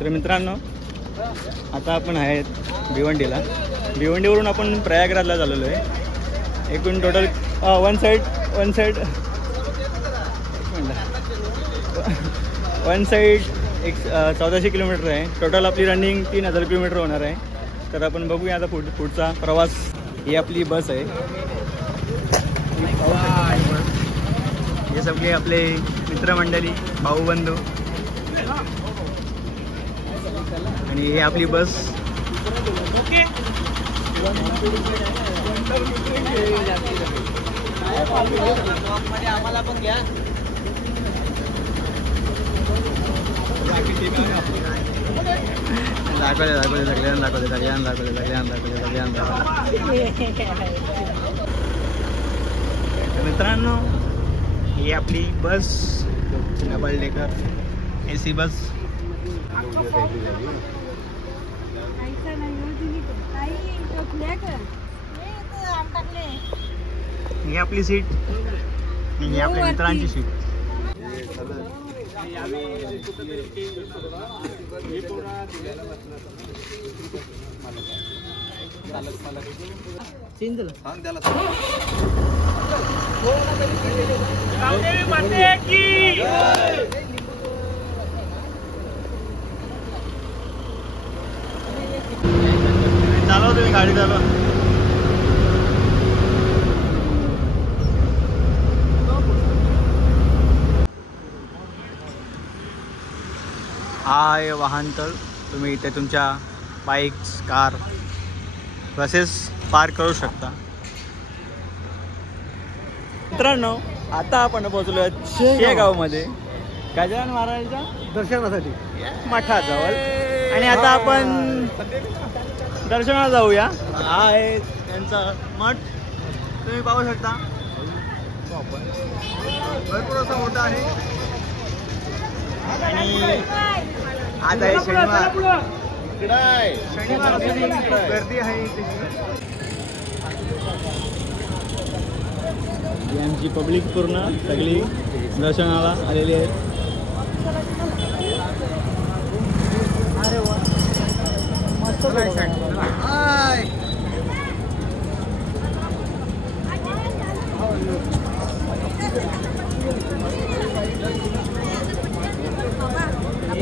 तर मित्रांनो आता आपण आहेत भिवंडीला. भिवंडीवरून आपण प्रयागराजला झालेलो आहे. एकूण टोटल वन साईड 1400 किलोमीटर आहे. टोटल आपली रनिंग 3000 किलोमीटर होणार आहे. तर आपण बघूया आता पुढचा प्रवास. ही आपली बस आहे. हे सगळे आपले मित्रमंडळी, भाऊबंधू आणि हे आपली बस. आम्हाला पण घ्या. सगळ्यांना मित्रांनो ही आपली बस डबल डेकर AC बस. ही आपली सीट आणि ही आपल्या मित्रांची सीट. चालवा तुम्ही गाडी चालवा. हा आहे वाहनतळ. तुम्ही इथे तुमच्या बाईक्स, कार, बसेस पार्क करू शकता. मित्रांनो आता आपण पोहोचलो शेगावमध्ये गजानन महाराजांच्या दर्शनासाठी मठाजवळ. आणि आता आपण दर्शनाला जाऊया. हा आहे त्यांचा मठ. तुम्ही पाहू शकता भरपूर असा मोठा आहे. आणि आज आहे शनिवार. गर्दी आहे. आमची पब्लिक पूर्ण सगळी दर्शनाला आलेली आहे. अरे वा मस्त.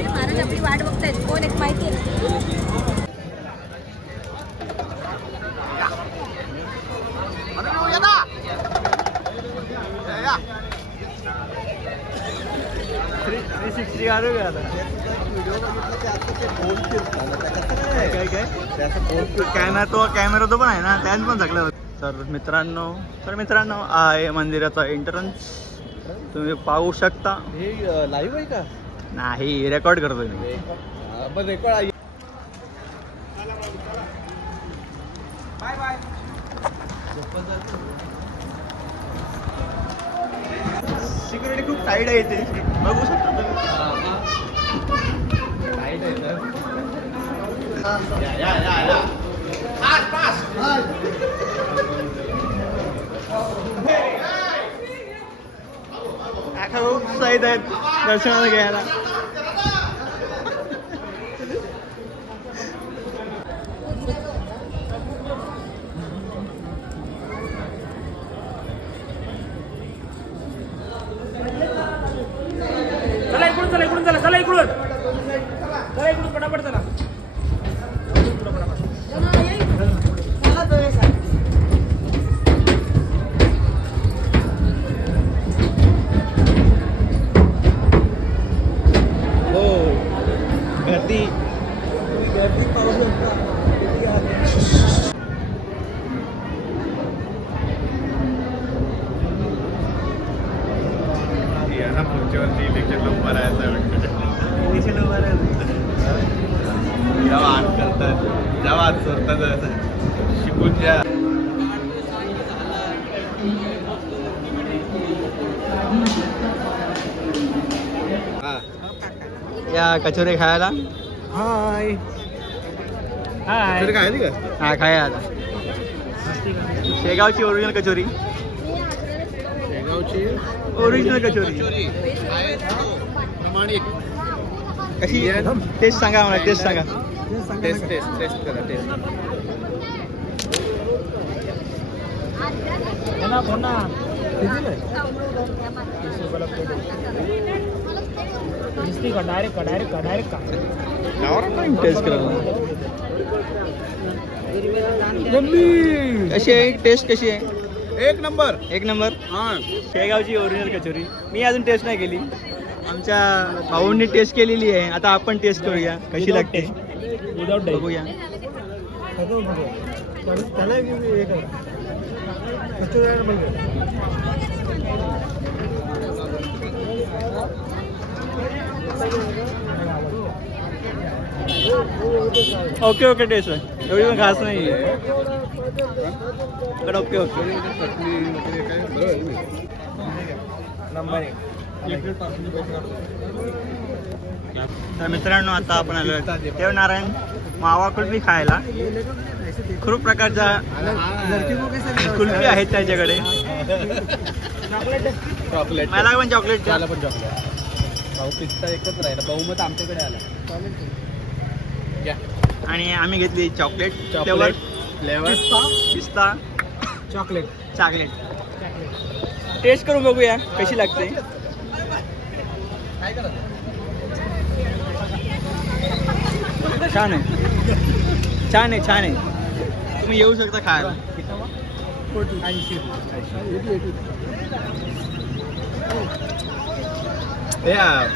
महाराज आपली वाट बघतायत. कोण एक माहिती आहे. कॅमेरा तो पण आहे ना, त्यात पण सगळं. तर मित्रांनो आहे मंदिराचा एंट्रन्स. तुम्ही पाहू शकता. हे लाईव्ह आहे का? नाही, रेकॉर्ड करतोय मी. रेकॉर्ड. Bye bye. सिक्युरिटी खूप टाईट आहे इथे, बघू शकता तुम्ही. टाईट आहे तर खूप साईड आहेत दर्शनाला घ्यायला. चला इकडून पटापट चला. गर्दी पाहू शकता. पुढच्या वर्षी इलेक्शनला उभा राहायचं. जेव्हा आत करतात, जेव्हा आत करतात शिकून द्या. या कचोरी खायला. हाय हाय खायली का? हा खाया आता. शेगावची ओरिजिनल कचोरी. शेगावची ओरिजिनल कचोरी. कशी टेस्ट सांगा मला, टेस्ट सांगा. टेस्ट करा टेस्ट. टेस्ट करा. कशी आहे टेस्ट, कशी आहे? एक नंबर. एक नंबर. शेगावची ओरिजिनल कचोरी. मी अजून टेस्ट नाही केली, आमच्या भाऊंनी टेस्ट केलेली आहे. आता आपण टेस्ट करूया कशी लागते. बघूया. ओके ओके, टेस्ट आहे, एवढी पण खास नाही आहे. Okay okay. तर मित्रांनो, आता आपण आलो देवनारायण मावा कुल्फी खायला. खूप प्रकारच्या कुल्फी आहेत त्याच्याकडे. चॉकलेट मला पण चॉकलेट. मला पण चॉकलेट. भाऊ पिस्ता एकच राहिला, बहुमत आमच्याकडे आला. आणि आम्ही घेतली चॉकलेट फ्लेवर पिस्ता चॉकलेट. चॉकलेट टेस्ट करून बघूया कशी लागते. छान आहे, छान आहे, छान आहे. तुम्ही येऊ शकता खायला.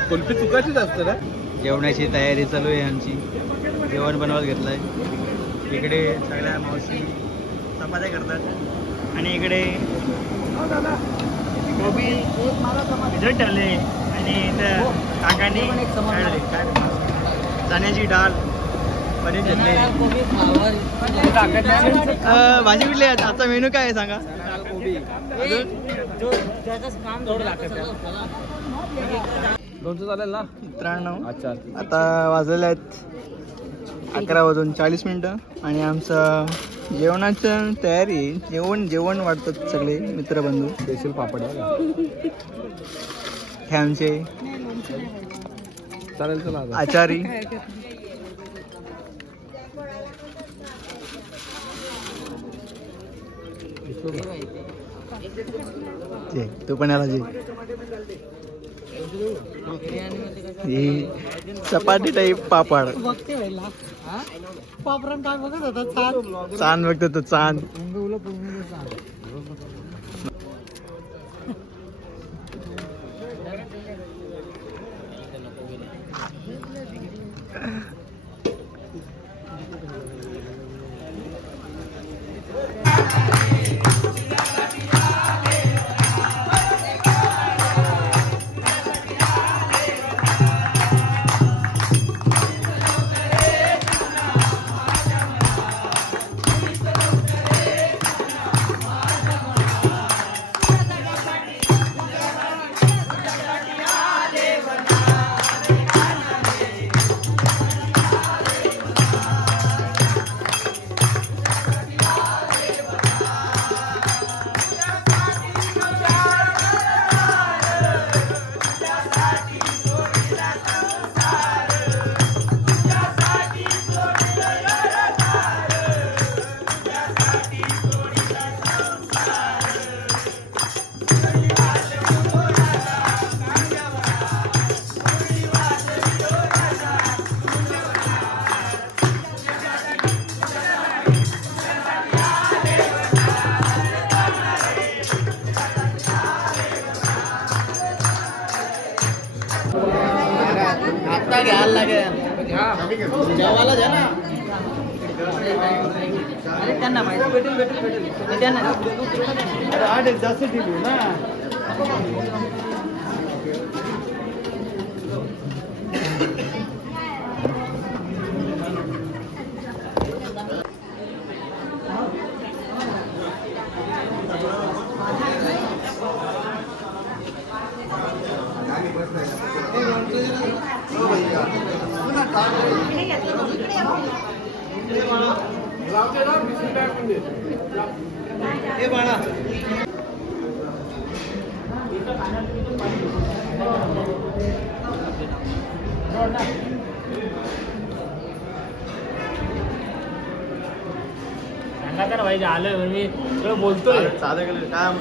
कुल्फी चुकाचीच असतं ना. जेवणाची तयारी चालू आहे आमची. जेवण बनवत घेतलंय. इकडे सगळ्या मावशी चपात्या करतात आणि इकडे कोबी भिजत ठेवले आणि इथं काकांनी चण्याची डाळ, पनीर चटणी, भाजी कुठली आहे. आजचा मेनू काय आहे सांगा. दोनचं चालेल ना मित्रांनो. अच्छा. आता वाजलेले आहेत 11:40 आणि आमचं जेवणाचं तयारी. जेवण वाटतात सगळे मित्रबंधू. स्पेशल पापड आहे. हे आमचे चालेल चला आचारी. तू पण याला जे चपाती टाईप पापड. चांद बघतो तो चांद. आता घ्यायला लागेल. जेवायला द्या ना. त्यांना माहिती त्यांना जास्त ठीक आहे ना. हे बाळा सांगा तर भाई आलोय मी बोलतोय. साधं केलं काय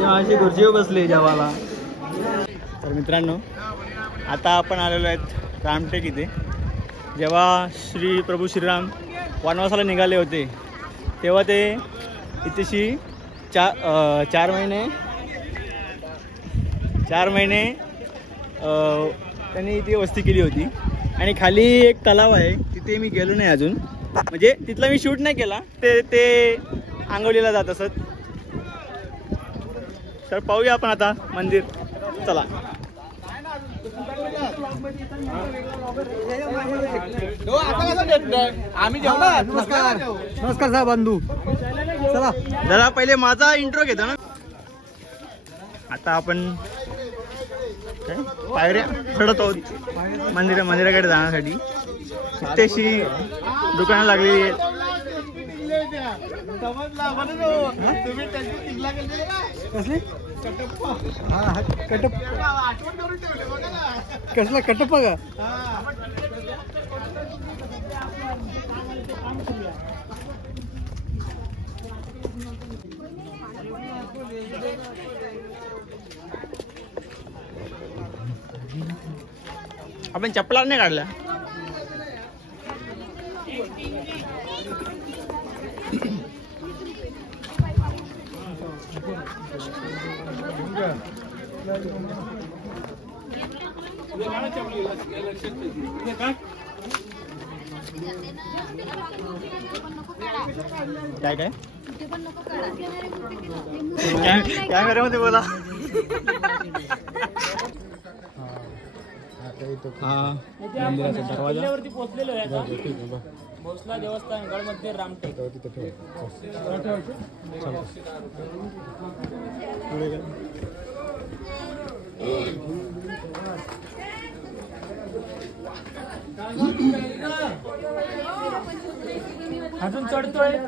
माझी खुर्चीवर बसले जेवायला. तर मित्रांनो आता आपण आलेलो आहेत रामटेक इथे. जेव्हा प्रभू श्रीराम वनवासाला निघाले होते तेव्हा ते इथेशी 4 महिने त्यांनी इथे वस्ती केली होती. आणि खाली एक तलाव आहे तिथे मी गेलो नाही अजून, म्हणजे तिथला मी शूट नाही केला. ते आंघोळीला जात असत. तर पाहूया आपण आता मंदिर. चला. आम्ही जेवणार. नमस्कार साहेब बंधू. चला जरा पहिले माझा इंट्रो घेतो ना. आता आपण पायऱ्या चढत आहोत मंदिराकडे जाण्यासाठी. कित्येकशी दुकानं लागलेली आहेत. कसला कटप्पा का? आपण चपला नाही काढल्या. काय काय कॅमेऱ्यामध्ये बोला. किल्ल्यावरती पोहोचलेलो आहे आता. भोसला देवस्थान गडमध्ये रामटेक. अजून चढतोय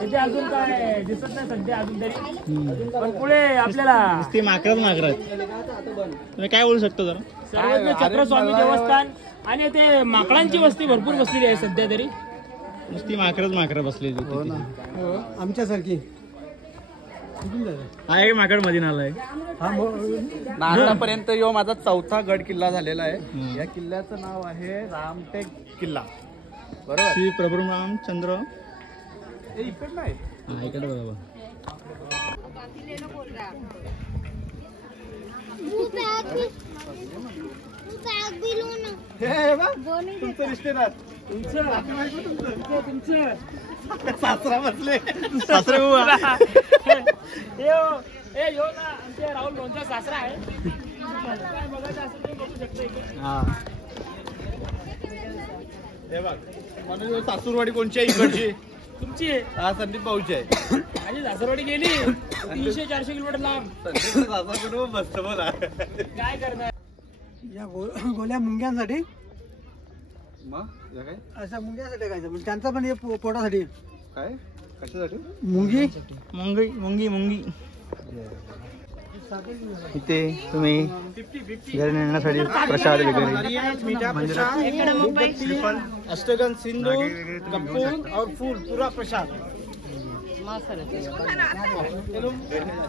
तिथे. अजून काय दिसत नाही सध्या अजून तरी. पण पुढे आपल्याला ते माकड तुम्ही काय बोलू शकता जरा? सर्वज्ञ चक्रस्वामी देवस्थान आणि ते माकडांची वस्ती भरपूर बसलेली आहे सध्या तरी. नुसती माकड बसलेली. आमच्यासारखी आहे माकड मध्ये नालाय. आतापर्यंत यो माझा 4था गड किल्ला झालेला आहे. या किल्ल्याचं नाव आहे रामटेक किल्ला. बरोबर. श्री प्रभू रामचंद्र इकडं आहे. इकडे बघा. तुमचं रिश्तेदार सासरा बसले. सासरे बुवा. यो ना आमच्या राहुल लोणचा सासरा आहे. काय बघायचं असेल तर बघू शकता इकडे. हे बघ म्हणून सासूरवाडी कोणची आहे इकडची? तुमची हा संदीप भाऊची आहे. माझी सासरवाडी गेली 300-400 किलोमीटर लांब. संदीप सासरा मस्त बोला. काय करणार या गोल्या मुंग्यांसाठी. मग काय अशा मुंग्यासाठी काय त्यांचा पण पोटासाठी. काय कशासाठी? मुंगी मुंगी मुंगी मुंगी. इथे तुम्ही घरी नेण्यासाठी प्रसाद वगैरे. अष्टगन सिंधू कपूर और फूल पूरा प्रसाद.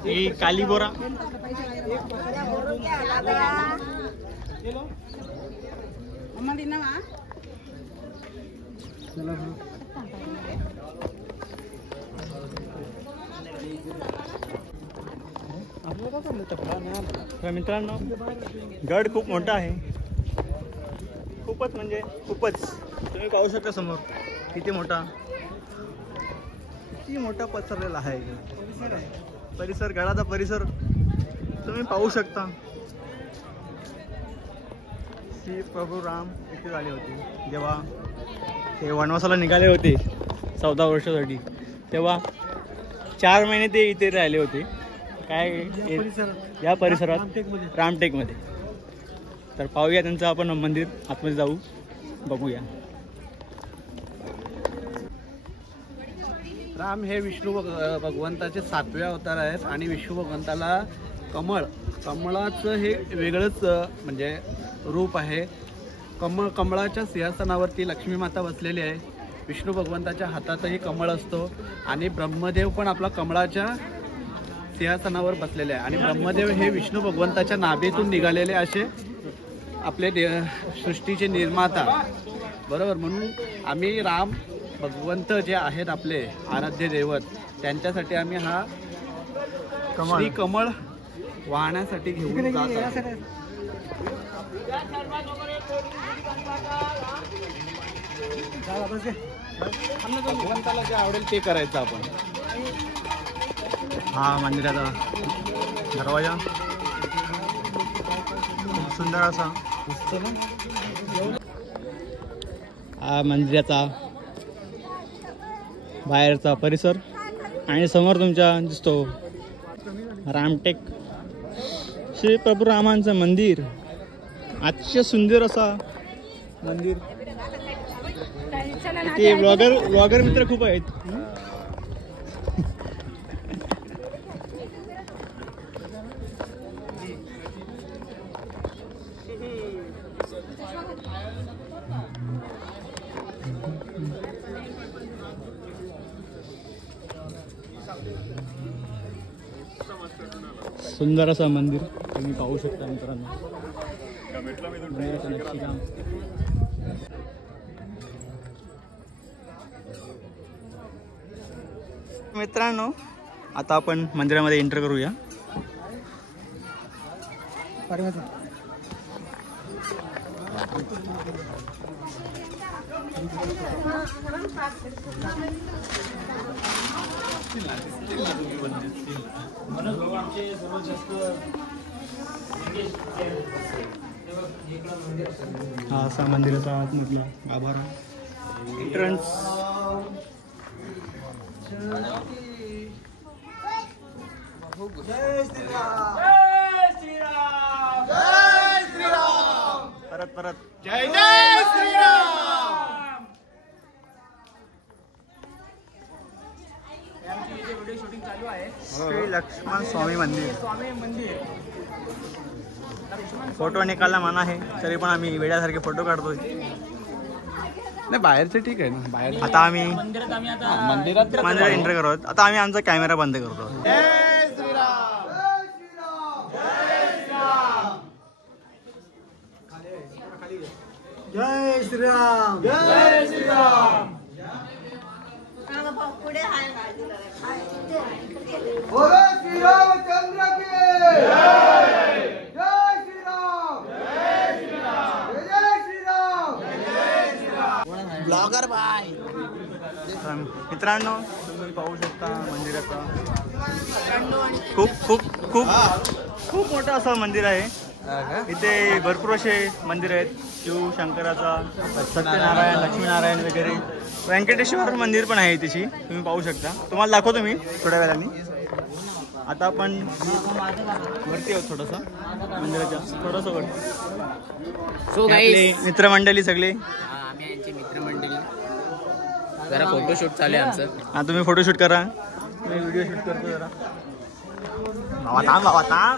ही काली बोरा. तर मित्रांनो गड खूप मोठा आहे. खूपच म्हणजे खूपच. तुम्ही पाहू शकता समोर किती मोठा पसरलेला आहे परिसर. गडाचा परिसर तुम्ही पाहू शकता. श्री प्रभू राम इथे झाले होते जेव्हा ते वनवासाला निघाले होते 14 वर्षासाठी. तेव्हा 4 महिने ते इथे राहिले होते. काय या परिसरात रामटेकमध्ये. तर पाहूया त्यांचं आपण मंदिर आतमध्ये जाऊ बघूया. राम हे विष्णू भगवंताचे 7वे अवतार आहेत आणि विष्णू भगवंताला कमळाचं हे वेगळंच म्हणजे रूप आहे. कमळाच्या सिंहासनावरती लक्ष्मी माता बसलेली आहे. विष्णू भगवंताच्या हातातही कमळ असतो आणि ब्रह्मदेव पण आपला कमळाच्या सिंहासनावर बसलेले आहे. आणि ब्रह्मदेव हे विष्णू भगवंताच्या नाभीतून निघालेले असे आपले सृष्टीचे निर्माता, बरोबर. म्हणून आम्ही राम भगवंत जे आहेत आपले आराध्य दैवत, त्यांच्यासाठी आम्ही हा श्री कमळ वाहण्यासाठी घेऊन जात आहोत. भगवंताला जे आवडेल ते करायचं आपण. हा मंदिराचा दरवाजा खूप सुंदर असा. हा मंदिराचा बाहेरचा परिसर आणि समोर तुमच्या दिसतो रामटेक श्री प्रभू रामांचं मंदिर. अतिशय सुंदर असा मंदिर. ते ब्लॉगर मित्र खूप आहेत. सुंदर असं मंदिर तुम्ही पाहू शकता मित्रांनो. मित्रांनो आता आपण मंदिरामध्ये एंटर करूया. हा असा मंदिराचा आतमधला गाभारा एंट्रन्स. परत जय जय श्रीराम. शूटिंग चालू आहे. श्री लक्ष्मण स्वामी मंदिर. स्वामी मंदिर. फोटो निकालला मना आहे तरी पण आम्ही वेड्यासारखे फोटो काढतोय. नाही बाहेरचे ठीक आहे ना. बाहेर आता आम्ही मंदिरात आम्ही आता मंदिरात मंदिरात एंटर करतो. आता आम्ही आमचा कॅमेरा बंद करतो. जय श्रीराम. जय श्रीराम. जय श्रीराम. पुढे हाय बोलो श्री रामचंद्र की जय. जय श्री राम. जय श्री राम. जय श्री राम. जय श्री राम. Blogger bye. मित्रांनो तुम्ही पाहू शकता मंदिराचा खूप खूप खूप खूप मोठं असं मंदिर आहे. इथे भरपूर असे मंदिर आहेत. शिव शंकराचा, सत्यनारायण, लक्ष्मीनारायण वगैरे. व्यंकटेश्वर मंदिर पण आहे तिची तुम्ही पाहू शकता. तुम्हाला दाखवतो मी थोड्या वेळाने. आता आपण वरती आहोत थोडंसं मंदिराच्या थोडंसं वरती. सो आपले मित्रमंडळी सगळे. आम्ही यांची मित्रमंडळी. जरा फोटोशूट चालू आहे आमचं. हा तुम्ही फोटोशूट करा. मी व्हिडिओ शूट करतो जरा. बाबा थांब.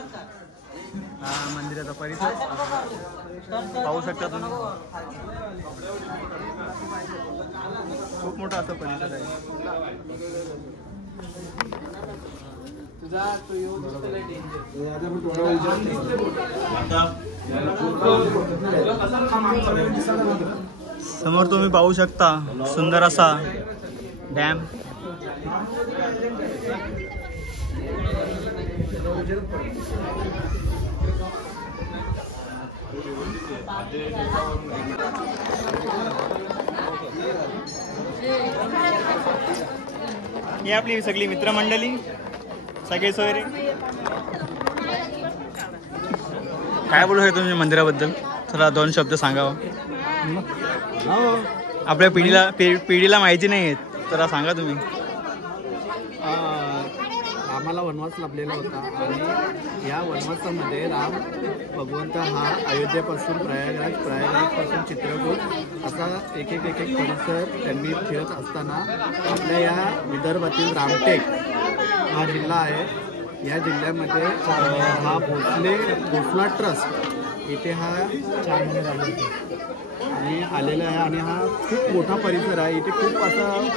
हा मंदिराचा परिसर पाहू शकता तुम्ही. खूप मोठा असा परिसर आहे. समोर तुम्ही पाहू शकता सुंदर असा डॅम. ही आपली सगळी मित्रमंडळी सगळे सोयरे. काय बोलू शकतो तुम्ही मंदिराबद्दल? थोडा 2 शब्द सांगावं. आपल्या पिढीला माहिती नाही आहेत तर सांगा तुम्ही. रामाला वनवास लाभलेला होता आणि या वनवासामध्ये राम भगवंत हा अयोध्येपासून प्रयागराजपासून चित्रकूट असा एक परिसर त्यांनी फिरत असताना आपल्या या विदर्भातील रामटेक हा जिल्हा आहे. या जिल्ह्यामध्ये हा भोसला ट्रस्ट इथे हा आणि आलेला आहे आणि हा खूप मोठा परिसर आहे. इथे खूप असं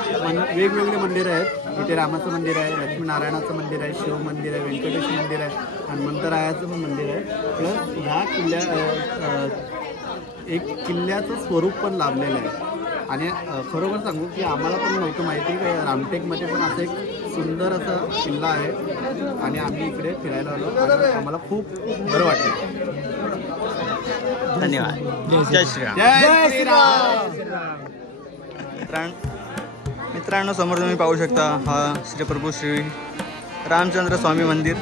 वेगवेगळे मंदिर आहेत. इथे रामाचं मंदिर आहे, लक्ष्मीनारायणाचं मंदिर आहे, शिव मंदिर आहे, व्यंकटेश मंदिर आहे, हनुमंतरायाचं पण मंदिर आहे. प्लस ह्या एक किल्ल्याचं स्वरूप पण लाभलेलं आहे. आणि खरोखर सांगू की आम्हाला पण नव्हतं माहिती की रामटेकमध्ये पण असं एक सुंदर असा किल्ला आहे आणि आम्ही इकडे फिरायला आलो आणि आम्हाला खूप बरं वाटलं. धन्यवाद. जय श्रीराम. जय श्रीराम. मित्रांनो समोर तुम्ही पाहू शकता हा श्री प्रभू श्री रामचंद्र स्वामी मंदिर.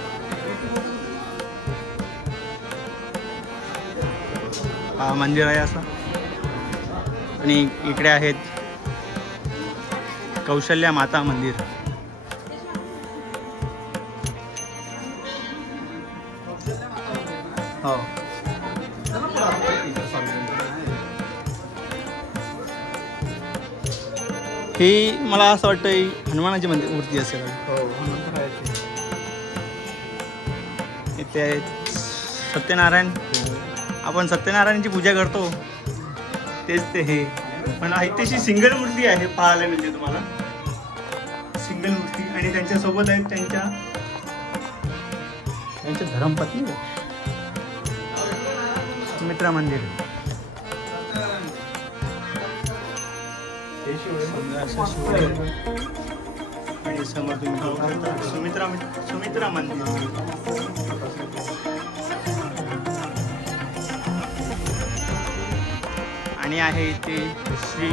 हा मंदिर आहे असं आणि इकडे आहेत कौशल्या माता मंदिर. हो ही मला असं वाटतं ही हनुमानाची मूर्ती असेल. हो हनुमंतरायाची. इथे आहेत सत्यनारायण. आपण सत्यनारायणची पूजा करतो तेच ते हे पण तशी सिंगल मूर्ती आहे पाहायला मिळते तुम्हाला. सिंगल मूर्ती आणि त्यांच्यासोबत आहेत त्यांच्या धर्मपत्नी सुमित्रा मंदिर. आणि समोर तुम्ही सुमित्रा मंदिर. आणि आहे ते श्री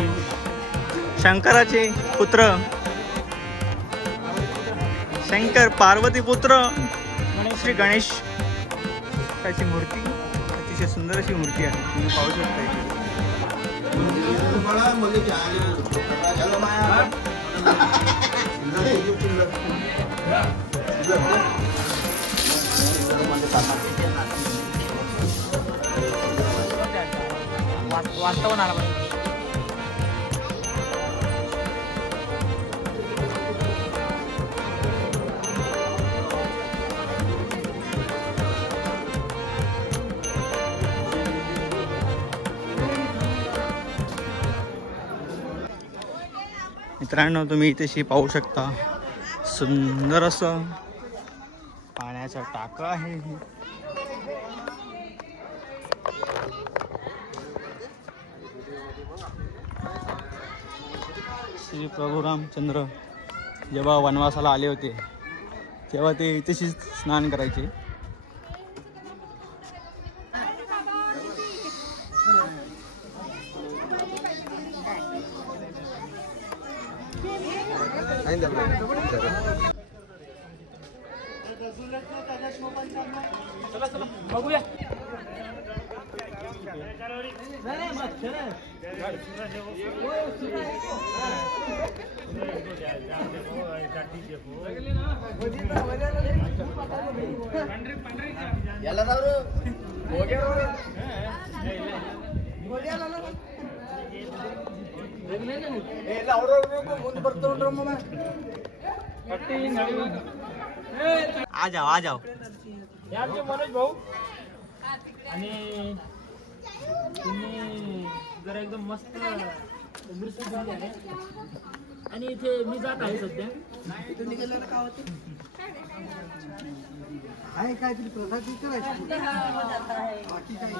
शंकराचे पुत्र शंकर पार्वती पुत्र म्हणून श्री गणेश त्याची मूर्ती अतिशय सुंदर अशी मूर्ती आहे. तुम्ही पाहू शकता. वास्तवन आला पाहिजे. मित्रांनो तुम्ही इथे पाहू शकता सुंदर असं पाण्याचा टाका आहे. श्री प्रभू रामचंद्र जेव्हा वनवासाला आले होते तेव्हा ते इथेच स्नान करायचे. बघूया. आ जाओ. हे आमचे मनोज भाऊ आणि तुम्ही जरा एकदम मस्त दृश्य झाले आहे. आणि इथे मी जात आहे सध्या. इथून निघालेलं का होते आहे काहीतरी प्रसाद करायची बाकी काही.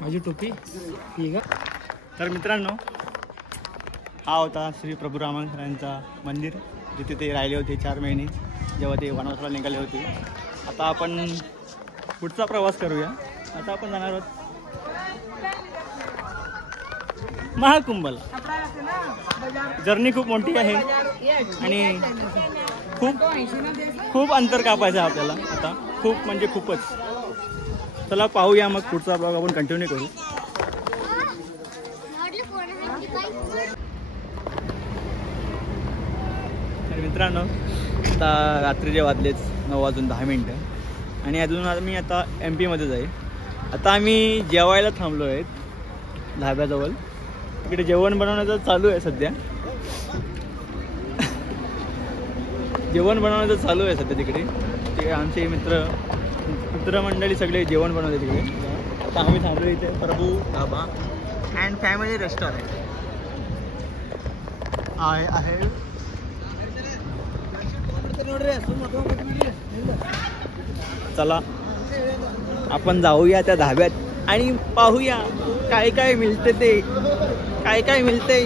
माझी टोपी ठीक आहे. तर मित्रांनो हा होता श्री प्रभू रामांचा मंदिर जिथे ते राहिले होते 4 महिने जेव्हा ते वनवासाला निघाले होते. आता आपण पुढचा प्रवास करूया. आता आपण जाणार आहोत महाकुंभला. जर्नी खूप मोठी आहे आणि खूप अंतर कापायचं आहे आपल्याला आता. खूप म्हणजे खूपच. चला पाहूया मग पुढचा ब्लॉग आपण कंटिन्यू करू. तर मित्रांनो आता रात्रीचे वाजलेच 9:10 आणि अजून आम्ही आता MP मध्येच आहे. आता आम्ही जेवायला थांबलो आहेत धाब्याजवळ. इकडे जेवण बनवण्याचं चालू आहे सध्या. तिकडे ते आमचे मित्रमंडळी सगळे जेवण बनवते तिकडे. आता आम्ही थांबलो इथे प्रभू धाबा अँड फॅमिली रेस्टॉरंट आहे. चला आपण जाऊया त्या धाब्यात आणि पाहूया काय काय मिळते ते. काय मिळते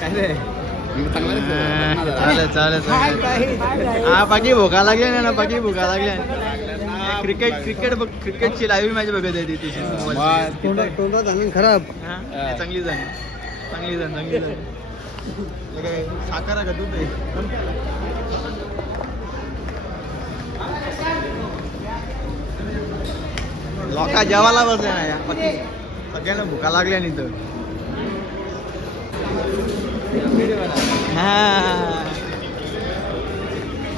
काय चालेल. हा बाकी भोका लागल्या ना भोका लागल्या. क्रिकेटची लाईव्ह मॅच बघत आहे ती खराब. चांगली झाली साखर का दूध आहे. लोका जेवायला बसले ना या सगळ्यांना भुका लागल्या नाही तर.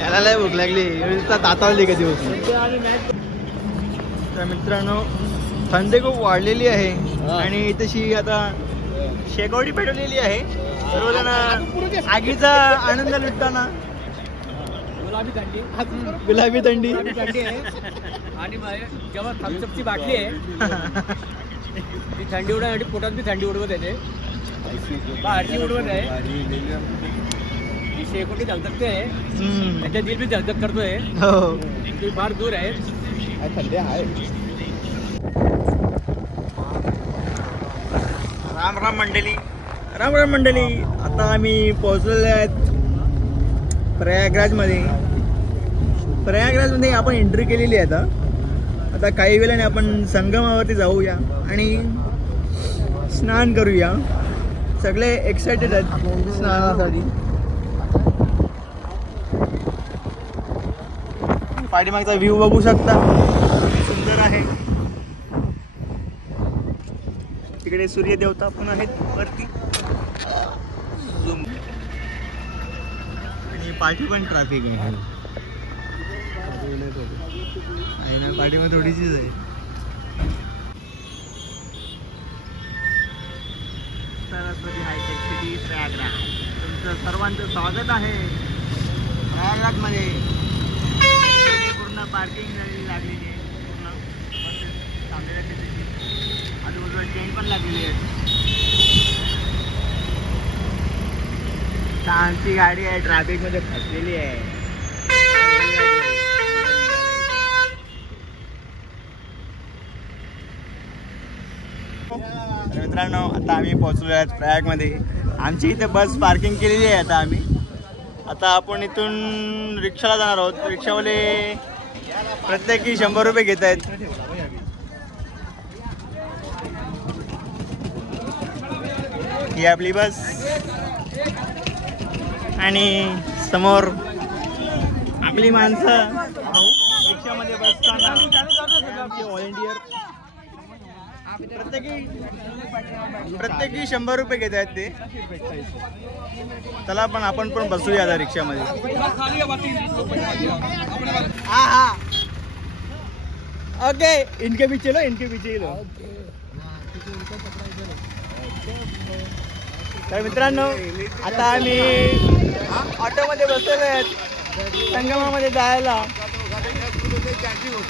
याला लय भूक लागली तातावली कधी होती. तर मित्रांनो थंडी खूप वाढलेली आहे आणि तशी आता शेकोटी पेटवलेली आहे. सर्वजण आगीचा आनंद लुटताना. गुलाबी थंडी आणि जेव्हा थम्सअपची बाटली आहे ती थंडी उडवण्यासाठी पोटात बी थंडी उडवत येते. बाहेरची उडवत आहे ती शेकोटी झलझकते आहे. त्याच्या दिल बी झलझक करतोय. ती फार दूर आहे. थंडी आहे. राम मंडळी आता आम्ही पोहोचलेले आहेत प्रयागराजमध्ये आपण एंट्री केलेली आहे. आता काही वेळाने आपण संगमावरती जाऊया आणि स्नान करूया. सगळे एक्सायटेड आहेत स्नानासाठी. पाठीमागचा व्ह्यू बघू शकता सुंदर आहे. तिकडे सूर्यदेवता पण आहेत वरती आणि पाठी पण ट्रॅफिक आहे ना. पाठीमध्ये थोडीशीच आहे. Saraswati hitech city Prayagraj. तुमचं सर्वांचं स्वागत आहे प्रयागराजमध्ये. पूर्ण पार्किंग लागलेली आहे. पूर्ण बसेस थांबलेल्या तिथे. आजूबाजूला ट्रेन पण लागलेली आहे. आमची गाडी आहे ट्रॅफिकमध्ये फसलेली आहे. मित्रांनो आता आम्ही पोहोचलो आहेत प्रयागमध्ये. आमची इथे बस पार्किंग केलेली आहे. आता आपण इथून रिक्षाला जाणार आहोत. रिक्षावाले प्रत्येकी 100 रुपये घेत आहेत. ही आपली बस आणि समोर आपली माणसं रिक्षामध्ये बसताना व्हॉलेंटियर प्रत्येकी 100 रुपये घेत आहेत ते. चला पण आपण पण बसूया आता रिक्षामध्ये. हा ओके. इनके पीछे लो. तर मित्रांनो आता आम्ही ऑटोमध्ये बसलेलो आहेत संगमामध्ये जायला.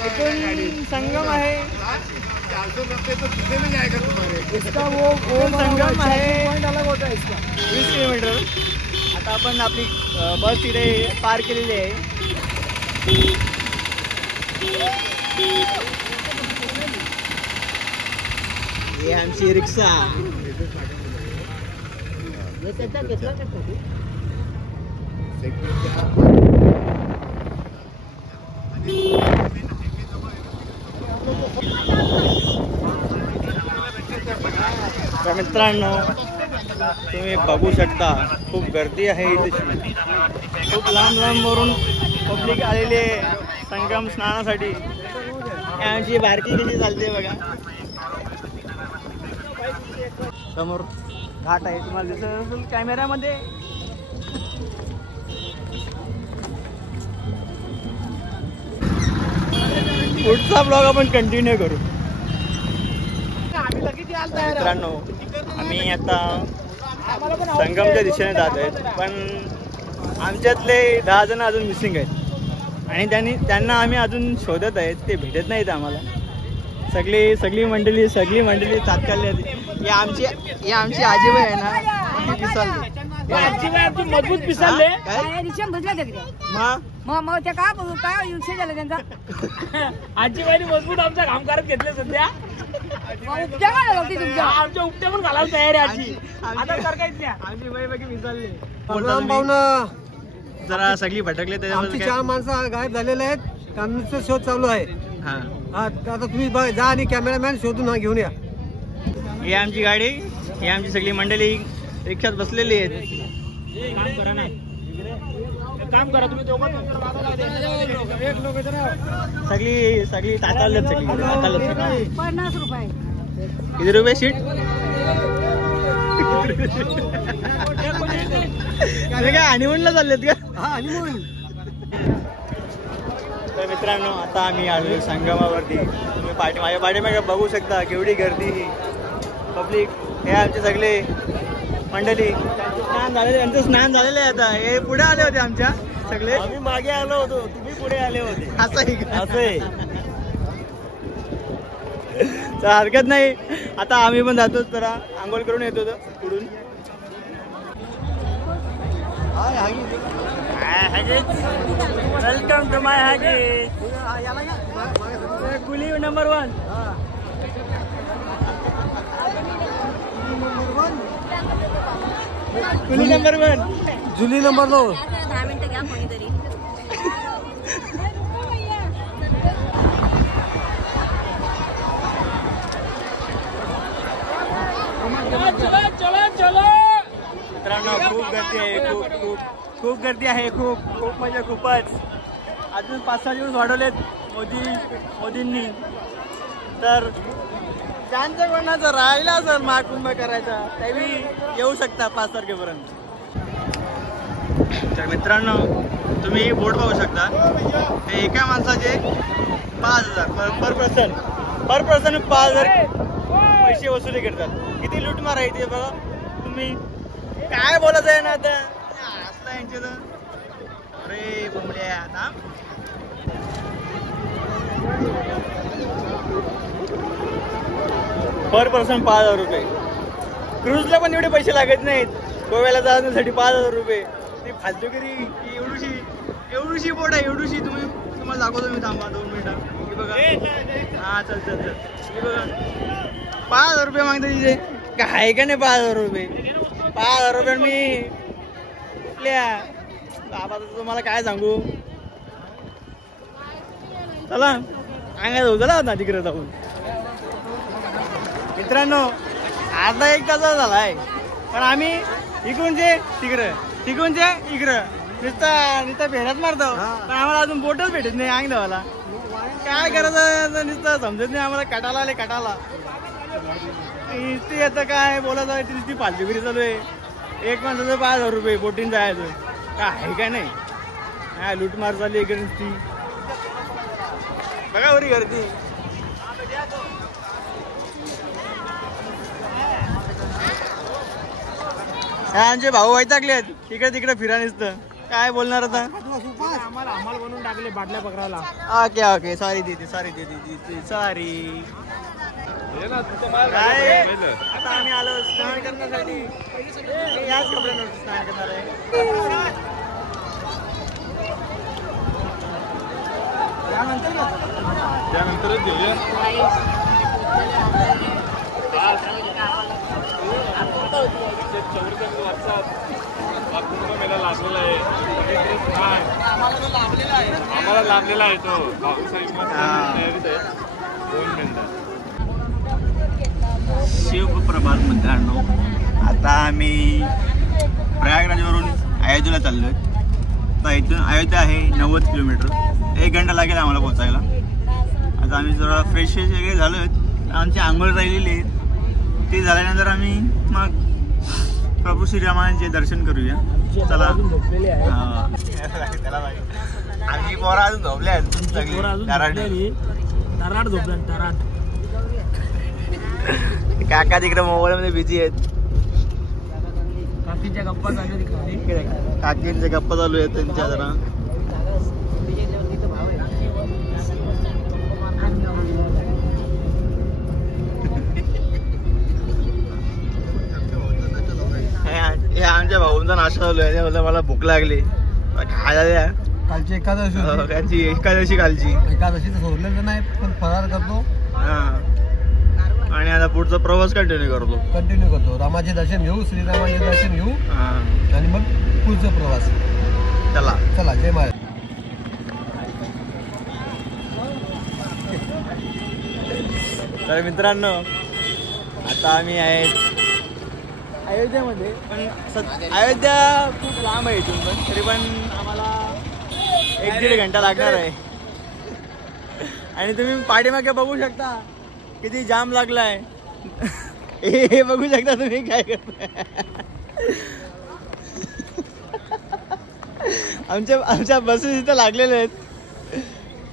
इथून संगम आहे. इसका वो संगम आहे 20 किलोमीटर. आता आपण आपली बस इथे पार केलेली आहे. ही आमची रिक्षा. तर मित्रांनो तुम्ही बघू शकता खूप गर्दी आहे इथे. खूप लांब वरून पब्लिक आलेली आहे. संगम स्नानासाठी आमची बारकी कशी चालते बघा. समोर घाट आहे, तुम्हाला दिसत असेल कॅमेऱ्यामध्ये. पुढचा ब्लॉग आपण कंटिन्यू करू. मित्रांनो आम्ही आता संगमच्या दिशेने जात आहेत, पण आमच्यातले 10 जण अजून मिसिंग आहेत आणि त्यांना आम्ही अजून शोधत आहेत. ते भेटत नाहीत आम्हाला. सगळी मंडळी तात्काळ. या आमची आजीबाई आहे ना, ती पिसालली. मजबूत पिसालले मग त्या काय विषय झाला त्यांचा. आजीबाईने मजबूत आमचा काम करत घेतले सध्या. उपट्या काय होती तुमच्या. आमच्या उपट्या पण घालायला तयार आहे आजी. आता तर काहीच नाही. आजीबाई बाकी पिसालले. पाहुणं जरा सगळी भटकले आमची त्याच्यामध्ये 4 माणसं गायब झालेले आहेत. त्यांचा शोध चालू आहे. हा, आता तुम्ही जा आणि कॅमेरामॅन शोधून घेऊन या. ही आमची गाडी, ही आमची सगळी मंडळी रिक्षात बसलेली आहेत. काम करा तुम्ही दोघं. सगळी तातालच सगळी 50 रुपये. किती रुपये सीट? काय हनीमूनला चाललेत का? तर मित्रांनो आता आम्ही आलो संगमावरती. तुम्ही माझ्या पाठीमागे बघू शकता केवढी गर्दी ही पब्लिक. हे आमचे सगळे मंडळी त्यांचं स्नान झालेलं आहे. आता हे पुढे आले होते आमच्या सगळे. आम्ही मागे आलो होतो, तुम्ही पुढे आले होते. असं आहे. हरकत नाही. आता आम्ही पण जातो, जरा आंघोळ करून येतो पुढून. वेलकम टू माय हागी Coolie number 1. Coolie number 1, Julie number 2. 10 मिनिटं घ्या कोणीतरी. मित्रांनो खूप गर्दी आहे. खूप गर्दी आहे. खूप म्हणजे खूपच. अजून 5-6 दिवस वाढवलेत मोदींनी. तर त्यांचं कोणाचं राहिला सर महाकुंभ करायचा त्यावेळी येऊ शकता 5 तारखेपर्यंत. तर मित्रांनो तुम्ही बोर्ड पाहू शकता. ते एका माणसाचे 5,000 पर पर्सन 5,000 पैसे वसुली करतात. किती लूटमार आहे ते बघा तुम्ही. काय बोलायचं आहे ना आता असलं यांचे तर. अरे बोंबड्या आता. पर पर्सन 5,000 रुपये. क्रूजला पण एवढे पैसे लागत नाहीत. गोव्याला जाण्यासाठी 5,000 रुपये. ती फालतूगिरी. एवढीशी बोट आहे, एवढीशी. तुम्हाला दाखवतो मी. थांबा 2 मिनिटं. हे बघा. हा चल. हे बघा 5,000 रुपये मागता तिथे. काय का नाही 5,000 रुपये. 5,000 रुपये मी बाबा तुम्हाला काय सांगू. चला अंगात उजला होता तिकडे जाऊन. मित्रांनो अर्धा 1 तास झालाय, पण आम्ही इकडूनचे इकडं नुसतं भेटत मारतो. पण आम्हाला अजून बोटच भेटत नाही अंग धावाला. काय करायचं नुसतं समजत नाही आम्हाला. कटाला ती आता काय बोलायचं आहे. ती फालतूगिरी चालू आहे. एक माणसाचं 5,000 रुपये बोटीन जायचं. काय आहे काय नाही. काय लूटमार चालली इकडे नुसती. बघा बरी गर्दी. आमचे भाऊ वैतागले आहेत इकडे तिकडे फिरा नुसतं. काय बोलणार आता. आम्हाला बनवून टाकले बाटल्या पकडायला. ओके सॉरी दीदी सॉरी. काय आता आम्ही आलो स्नान करण्यासाठी. याच कपड्यांवर स्नान करणार आहे. त्यानंतरच घेऊया. मेला लागलेला आहे. आम्हाला लाभलेला आहे तो. 2 मिनिटं. शिवप्रभात मित्रांनो. आता आम्ही प्रयागराजवरून अयोध्येला चाललोय. आता इथून अयोध्या आहे 90 किलोमीटर, 1 घंटा लागेल आम्हाला पोहोचायला. आता आम्ही जरा फ्रेश वगैरे झालो आहेत, आमची आंघोळ राहिलेली आहे, ते झाल्यानंतर आम्ही मग प्रभू श्रीरामांचे दर्शन करूया. चला. आमची पोरं अजून झोपले आहेत. काका तिकडे मोबाईल मध्ये बिझी आहेत. काकीच्या गप्पा चालू तिकडे. काकींच्या गप्पा चालू आहेत त्यांच्या जरा. हे आमच्या भाऊंचा नाश्ता चालू आहे. ते बोलतो मला भूक लागली, खायला द्या. कालची एकादशी होती. त्यांची एकादशी कालची. एकादशी तर सोडलेलं नाही, पण फरार करतो. आणि आता पुढचा प्रवास कंटिन्यू करतो. रामाचे दर्शन घेऊ, श्रीरामाचे दर्शन घेऊ आणि मग पुढचा प्रवास. चला जय महाराज. तर मित्रांनो, आता आम्ही आहेत अयोध्यामध्ये. पण अयोध्या खूप लांब आहे इथून, पण तरी पण आम्हाला 1-1.5 घंटा लागणार आहे. आणि तुम्ही पाठीमागे बघू शकता किती जाम लागलाय. हे बघू शकता तुम्ही काय करताय. आमच्या बसेस इथं लागलेले आहेत.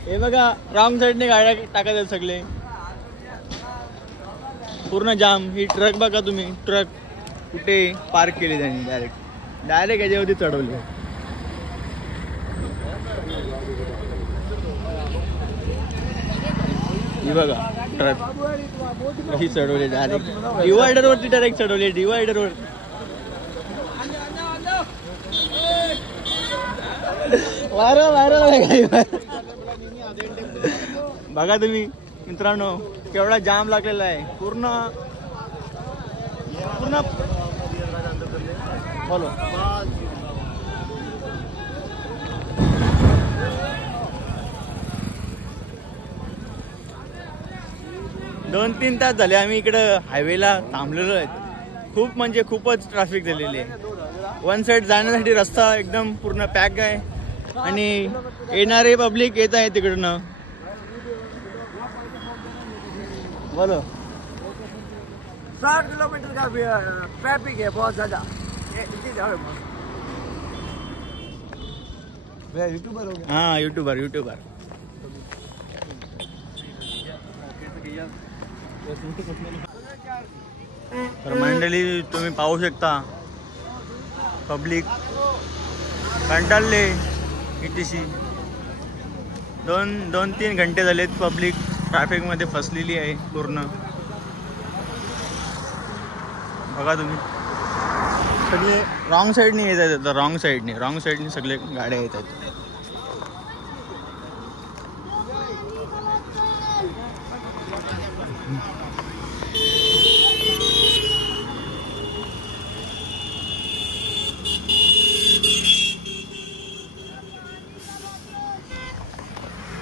हे बघा, रॉंग साईडने गाड्या टाकत आहेत सगळे, पूर्ण जाम. ही ट्रक बघा तुम्ही, ट्रक कुठे पार्क केली त्यांनी, डायरेक्ट याच्यावरती चढवली. ही बघा ट्रक कशी चढवली, डायरेक्ट डिवायडरवरती डायरेक्ट चढवली. डिवायडरवर बघा तुम्ही मित्रांनो, केवढा जाम लागलेला आहे. पूर्ण बोलो. 2-3 तास झाले आम्ही इकडं हायवेला थांबलेलो आहेत. खूप म्हणजे खूपच ट्रॅफिक झालेली आहे. वन साईड जाण्यासाठी रस्ता एकदम पूर्ण पॅक आहे आणि येणारे पब्लिक येत आहे तिकडनं. बोलो. 60 किलोमीटर का ट्रैफिक है बहुत ज्यादा. हाँ यूट्यूबर. तर मंडळी तुम्ही पाहू शकता, पब्लिक कंटाळले कितीशी. 2-3 घंटे झालेत पब्लिक ट्रॅफिक मध्ये फसलेली आहे पूर्ण. बघा तुम्ही, सगळे रॉंग साईडने येत आहेत. रॉंग साईडने सगळे गाड्या येत आहेत.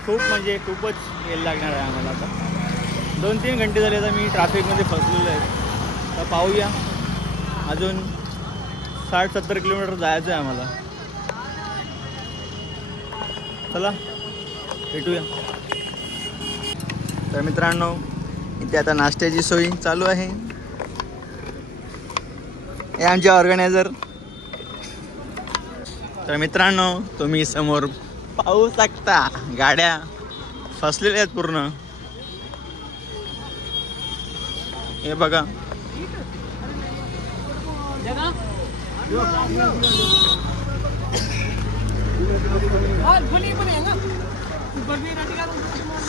खूप म्हणजे खूपच वेळ लागणार आहे आम्हाला. आता 2-3 घंटे झाले तर मी ट्रॅफिकमध्ये फसलेलो आहे. तर पाहूया, अजून 60-70 किलोमीटर जायचं आहे आम्हाला. चला भेटूया. तर मित्रांनो, इथे आता नाश्त्याची सोय चालू आहे. हे आमचे ऑर्गनायझर. तर मित्रांनो, तुम्ही समोर पाहू शकता गाड्या फसलेल्या आहेत पूर्ण. हे बघा,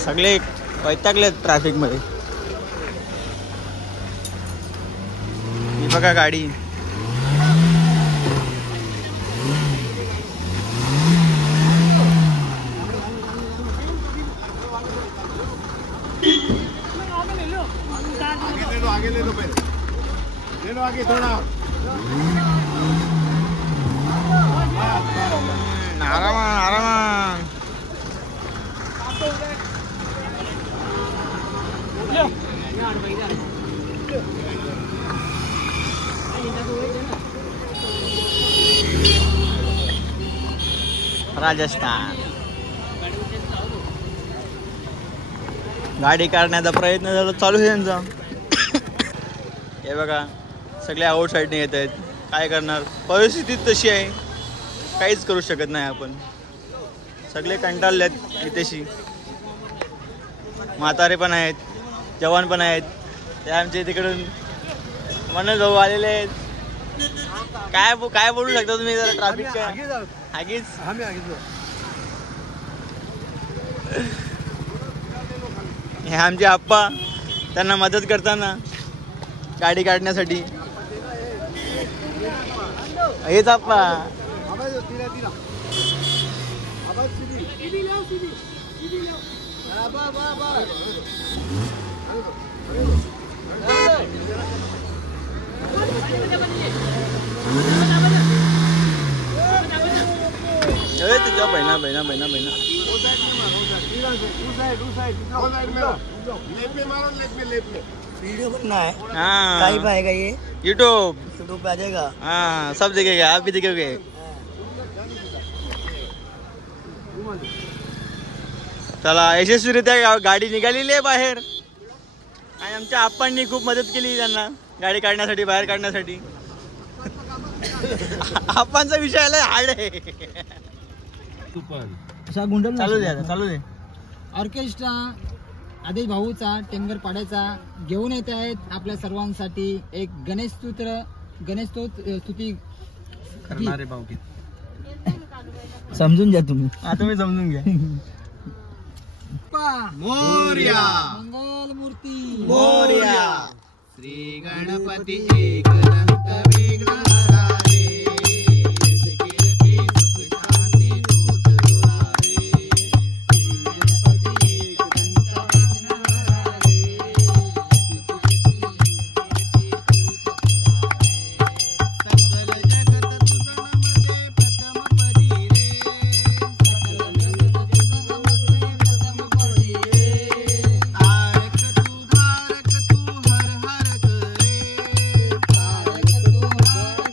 सगळे वैतागलेत ट्रॅफिक मध्ये. ही बघा गाडी. आगे ले लो पहले, ले लो आगे थोड़ा. आराम. राजस्थान. गाडी काढण्याचा प्रयत्न झाला चालू आहे त्यांचा. हे बघा सगळे आउट साईडने येत आहेत. काय करणार, परिस्थिती तशी आहे, काहीच करू शकत नाही आपण. सगळे कंटाळलेत इथेशी. म्हातारे पण आहेत, जवान पण आहेत. ते आमचे तिकडून मनोज भाऊ आलेले आहेत. काय बोलू शकता तुम्ही जरा ट्रॅफिकच्या? आगीच हे आमचे आप्पा, त्यांना मदत करताना गाडी काढण्यासाठी. हेच आप्पा. तुझ्या बहिणा बहिणा बहिणा बहिणा वीडियो बनना है, हाँ लाइव आएगा ये, यूट्यूब यूट्यूब पे आ जाएगा. हाँ सब देखेगा, आप भी देखोगे. चला यशस्वीरित्या गाडी निघालेली आहे बाहेर. आणि आमच्या आप्पांनी खूप मदत केली त्यांना गाडी काढण्यासाठी, बाहेर काढण्यासाठी. आप्पांचा विषय आलाय हार्ड आहे. चालू दे चालू दे. ऑर्केस्ट्रा आदेश भाऊचा टेंगर पाड्याचा घेऊन येत आहेत आपल्या सर्वांसाठी एक गणेश स्तुती करणारे भाऊ. समजून घ्या तुम्ही. तुम्ही समजून घ्या. मोरया मंगल मूर्ती मोरया. श्री गणपती एकदंत विघ्नहरा रे. यश कीर्ती सुख शांती तूच द्वारे. श्री गणपती एकदंत विघ्नहरा रे. सकल जगत तुझ नमते प्रथम पदी रे. सकल जगत तुझ नमते प्रथम पदी रे. तारक तू भारक तू हर हर करे. तारक तू भारक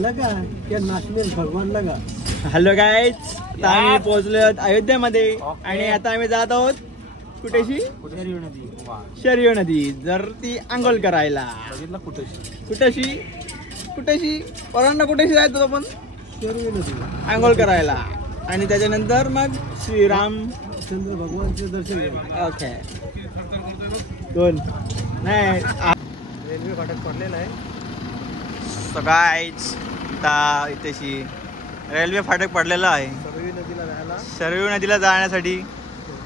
लगा त्या नाचले भगवान लगा. हॅलो गाईज, आता आम्ही पोहोचलो अयोध्यामध्ये आणि आता आम्ही जात आहोत कुठेशी शरयू नदी. जर ती आंघोळ करायला कुठेशी पोरांना कुठेशी जायचं आपण शरयू नदी आंघोळ करायला आणि त्याच्यानंतर मग श्रीरामचंद्र भगवानचे दर्शन घेऊ. ओके दोन नाही रेल्वे फाटक पडलेला आहे. सो गाईज आता इथेशी रेल्वे फाटक पडलेला आहे शरयू नदीला जायला शरयू नदीला जाण्यासाठी.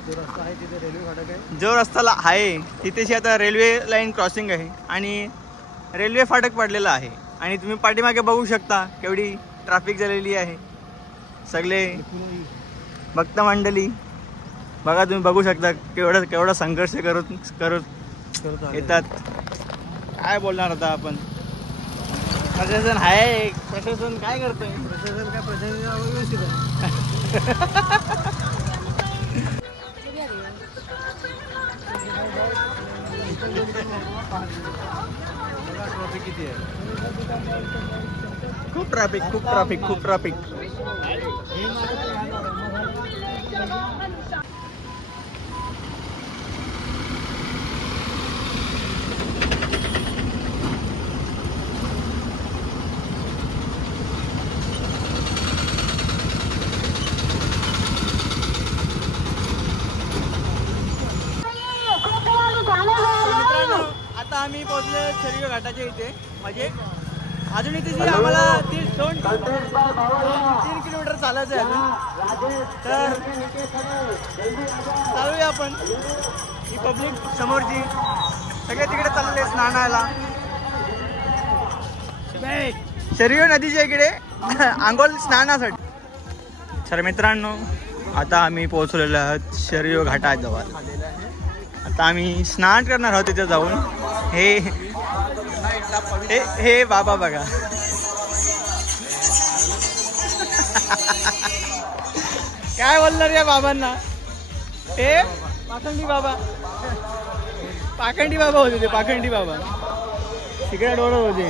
जो रस्ता आहे तिथे रेल्वे फाटक आहे. जो रस्ता आहे तिथेशी आता रेल्वे लाईन क्रॉसिंग आहे आणि रेल्वे फाटक पडलेला आहे आणि तुम्ही पाठीमागे बघू शकता केवढी ट्रॅफिक झालेली आहे. सगळे भक्त मंडळी बघा, तुम्ही बघू शकता केवढा संघर्ष करत येतात. काय बोलणार आता आपण. प्रशासन आहे, प्रशासन काय करतोय. प्रशासन व्यवस्थित आहे. ट्रॉफिक किती आहे. खूप ट्रॅफिक. आता आम्ही पोहोचलो शरयू घाटाच्या इथे. म्हणजे अजून इथे आम्हाला 3 किलोमीटर चालायचं आहे अजून. तर चालूया आपण. ही पब्लिक समोरची सगळे तिकडे चालले स्नानाला शरयू नदीच्या इकडे आंघोळ स्नानासाठी. तर मित्रांनो, आता आम्ही पोहोचलेलो आहोत शरयू घाटाजवळ. आता आम्ही स्नान करणार आहोत तिथे जाऊन. हे बाबा बघा. काय बोलणार या बाबांना. हे पाखंडी बाबा होते ते. पाखंडी बाबा तिकडे डोळत होते.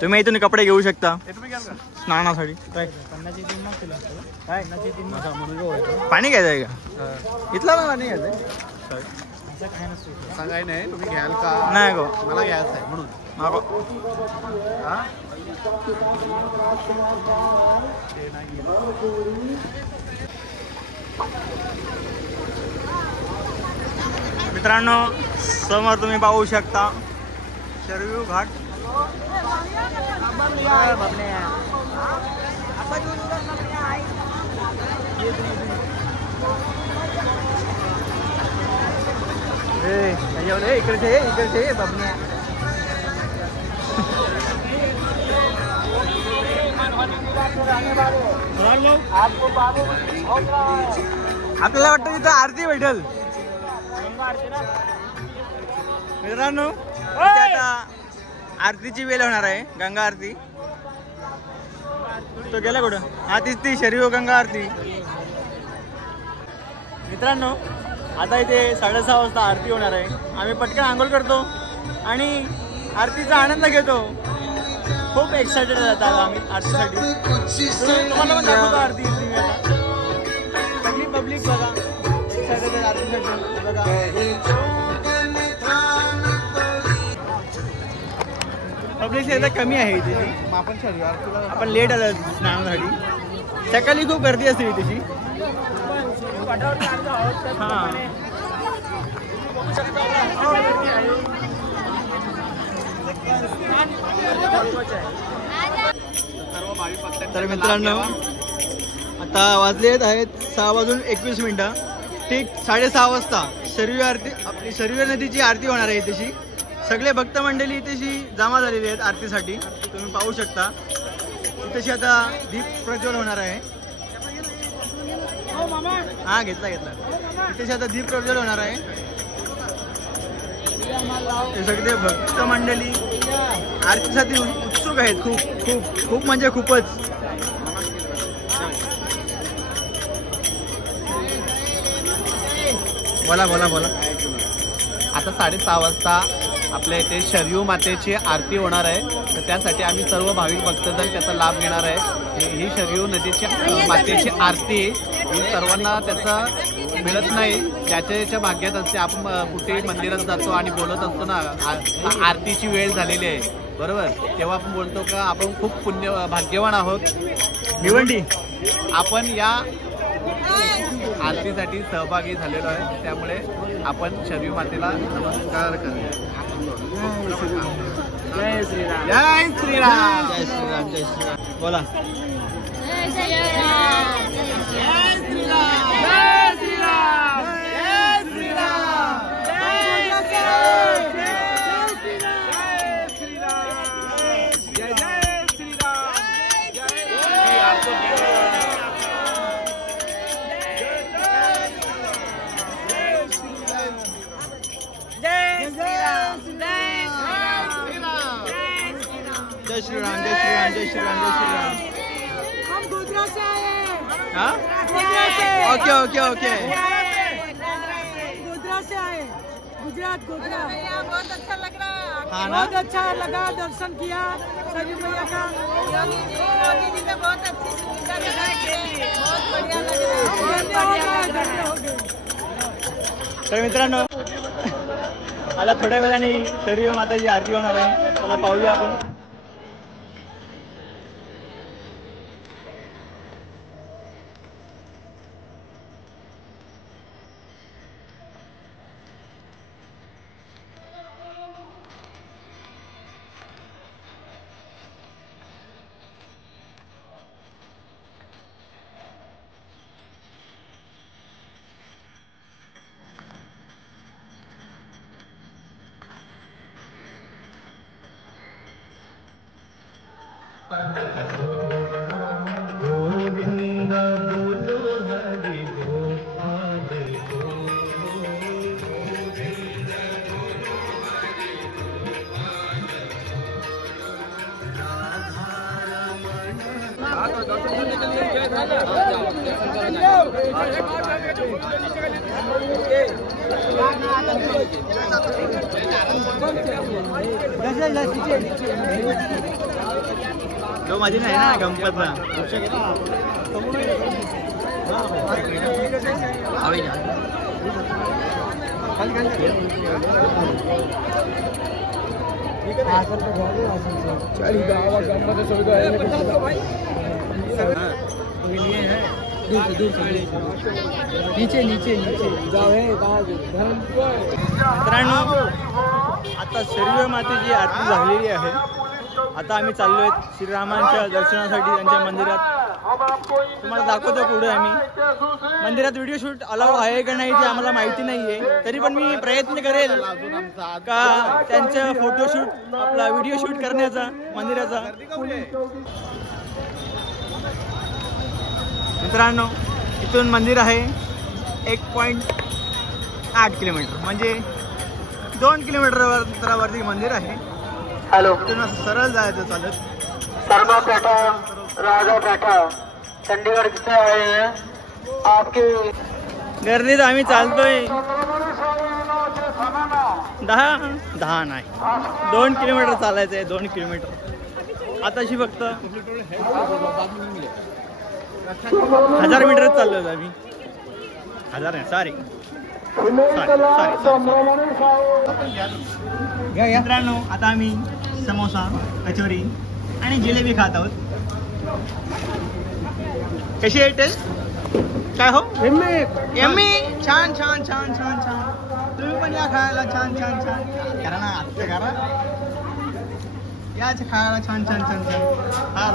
तुम्ही इथून कपडे घेऊ शकता स्नानासाठी. पाणी घ्यायचं आहे का इथला. पाणी घ्यायचंय सांगाय नाही. तुम्ही घ्याल का. नाही गो, मला घ्यायचं आहे म्हणून. मित्रांनो, समोर तुम्ही पाहू शकता शरयू घाट. इकडचे बाबण्या. आपल्याला वाटतं तिथं आरती भेटेल. मित्रांनो, आता आरतीची वेळ होणार आहे. गंगा आरती. तो गेला कुठं. हा ती शरयू गंगा आरती. मित्रांनो, आता इथे 6:30 वाजता आरती होणार आहे. आम्ही पटकन आंघोळ करतो आणि आरतीचा आनंद घेतो. खूप एक्सायटेड आहे आम्ही आरतीसाठी. तुम्हाला पण दाखवतो आरती. सगळी पब्लिक बघा एक्सायटेड आहे आरतीसाठी. बघा पब्लिक एकदा कमी आहे इथे. आपण लेट आलो स्नानासाठी. सकाळी खूप गर्दी असते इथे. तर मित्रांनो, आता वाजले आहेत 6:21. ठीक 6:30 वाजता शरयू आरती, आपली शरयू नदीची आरती होणार आहे इथेशी. सगळे भक्त मंडळी इथेशी जमा झालेली आहेत आरतीसाठी. तुम्ही पाहू शकता इथेशी आता दीप प्रज्वल होणार आहे. हा घेतला. इथेशी आता दीप प्रज्वल होणार आहे. हे सगळे भक्त मंडळी आरतीसाठी उत्सुक आहेत. खूप खूप खूप म्हणजे खूपच. बोला बोला बोला. आता 6:30 वाजता आपल्या इथे शरयू मातेची आरती होणार आहे. तर त्यासाठी आम्ही सर्व भाविक भक्तजण त्याचा लाभ घेणार आहे. ही शरयू नदीची मातेची आरती ही सर्वांना त्याचा मिळत नाही. ज्याच्या भाग्यात असते. आपण कुठेही मंदिरात जातो आणि बोलत असतो ना आरतीची वेळ झालेली आहे बरोबर, तेव्हा आपण बोलतो का आपण खूप भाग्यवान आहोत. भिवंडी आपण या आरतीसाठी सहभागी झालेलो आहे. त्यामुळे आपण शरयू मातेला नमस्कार करूया. जय श्रीराम. जय श्रीराम. जय श्रीराम. जय श्रीराम. बोला. जय श्रीराम. जय श्रीराम. जय श्रीराम. जय श्रीराम. जय श्रीराम. जय श्रीराम. जय श्रीराम. जय श्रीराम. हम गोधरा से आए. हाँ? Okay okay okay. गोधरा से आए. गुजरात गोधरा. बहुत अच्छा लग रहा है. हाँ ना? बहुत अच्छा लगा. दर्शन किया सरयू मैया का. मोदी जी ने बहुत अच्छी सुविधा लगाई. बहुत बढ़िया लग रहा है. तर मित्रांनो आता थोड्या वेळाने शरयू माताची आरती होणार आहे. मला पाहूया आपण. तो माझी नाही ना गणपतला. नीचे नीचे नीचे मित्रांनो आता शरयू मातेची आरती झालेली आहे. आता आम्ही चाललोय श्रीरामांच्या दर्शनासाठी त्यांच्या मंदिरात. तुम्हाला दाखवतो पुढे. आम्ही मंदिरात व्हिडिओ शूट अलाउ आहे का नाही ते आम्हाला माहिती नाहीये. तरी पण मी प्रयत्न करेल का त्यांचं फोटोशूट आपला व्हिडिओ शूट करण्याचा मंदिराचा. मित्रांनो इथून मंदिर आहे 1.8 किलोमीटर म्हणजे 2 किलोमीटर अंतरावरती मंदिर आहे. हॅलो. इथून असं सरळ जायचं चालत. शर्मा पेठा राजा पेठा चंडीगढ़ से आए हैं. आपके गर्दीत आम्ही चालतोय 10 नाही 2 किलोमीटर चालायचं आहे. 2 किलोमीटर आताशी फक्त 1000 मीटरच चाललोय आम्ही. 1000 नाही सॉरी. मित्रांनो आता आम्ही समोसा कचोरी आणि जिलेबी खात आहोत. कशी आहे टेस्ट? काय हो? यम्मी. छान छान छान छान छान. तुम्ही पण या खायला. छान छान छान करा ना. आत्ता करा याच खायला. छान छान छान छान. हा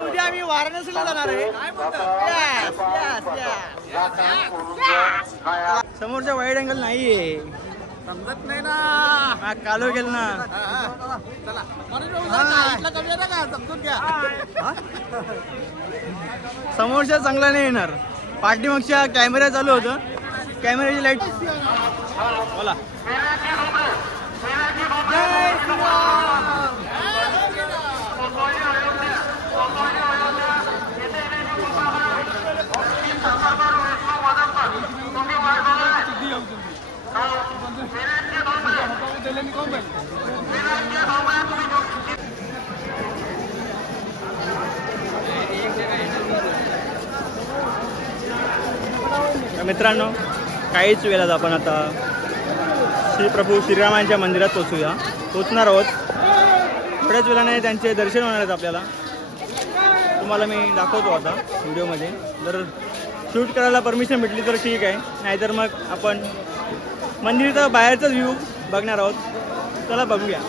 उद्या आम्ही वाराणसीला जाणार आहे. समोरच्या वाईड अँगल नाहीये. समजत नाही ना. कालो गेल ना. समोरच्या चांगला नाही येणार. पाठीमागच्या कॅमेरा चालू होतं, कॅमेऱ्याची लाईट बोला. मित्रांनो, काहीच वेळात आपण आता श्री प्रभू श्रीरामांच्या मंदिरात पोचणार आहोत. थोड्याच वेळाने त्यांचे दर्शन होणार आहेत आपल्याला. तुम्हाला मी दाखवतो आता व्हिडिओमध्ये. जर शूट करायला परमिशन भेटली तर ठीक आहे, नाहीतर मग आपण मंदिराचा बाहेरचाच व्ह्यू बघणार आहोत. चला बघूया.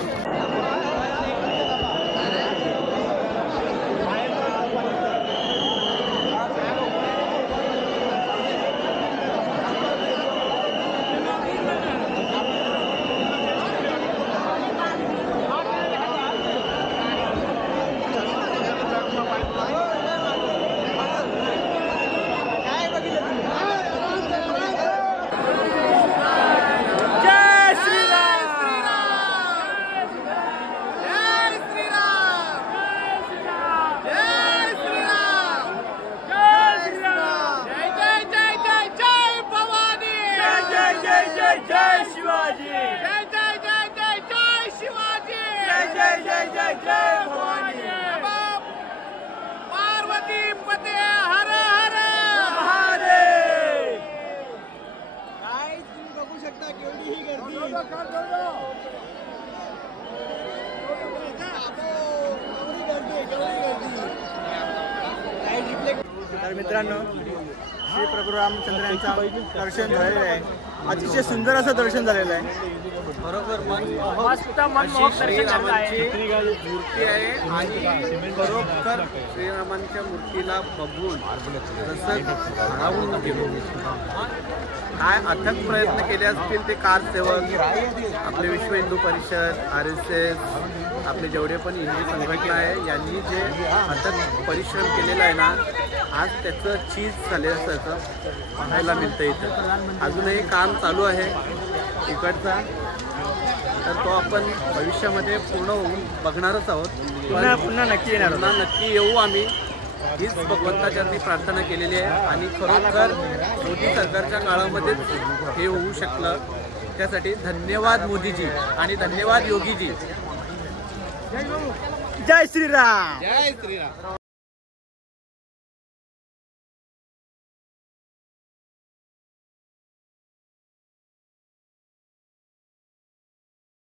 तर मित्रांनो, श्री प्रभू रामचंद्रांचा दर्शन झालेलं आहे. अतिशय सुंदर असं दर्शन झालेलं आहे. बरोबर श्रीरामांची मूर्ती आहे आणि बरोबर श्रीरामांच्या मूर्तीला बघून जसं भारावून गेलो. काय अथक प्रयत्न केले असतील ते कारसेवक, आपले विश्व हिंदू परिषद, RSS, आपले जेवढे पण हिंदू संघटना आहे यांनी जे अथक परिश्रम केलेला आहे ना, आज त्याचं चीज झाले असं पाहायला मिळतं. इथं अजूनही काम चालू आहे इकडचा, तर तो आपण भविष्यामध्ये पूर्ण होऊन बघणारच आहोत. पुन्हा नक्की येणार, पुन्हा नक्की येऊ आम्ही. हीच भगवंताच्यांनी प्रार्थना केलेली आहे आणि खरोखर मोदी सरकारच्या काळामध्येच हे होऊ शकलं. त्यासाठी धन्यवाद मोदीजी आणि धन्यवाद योगीजी. जय श्रीराम. जय श्रीराम.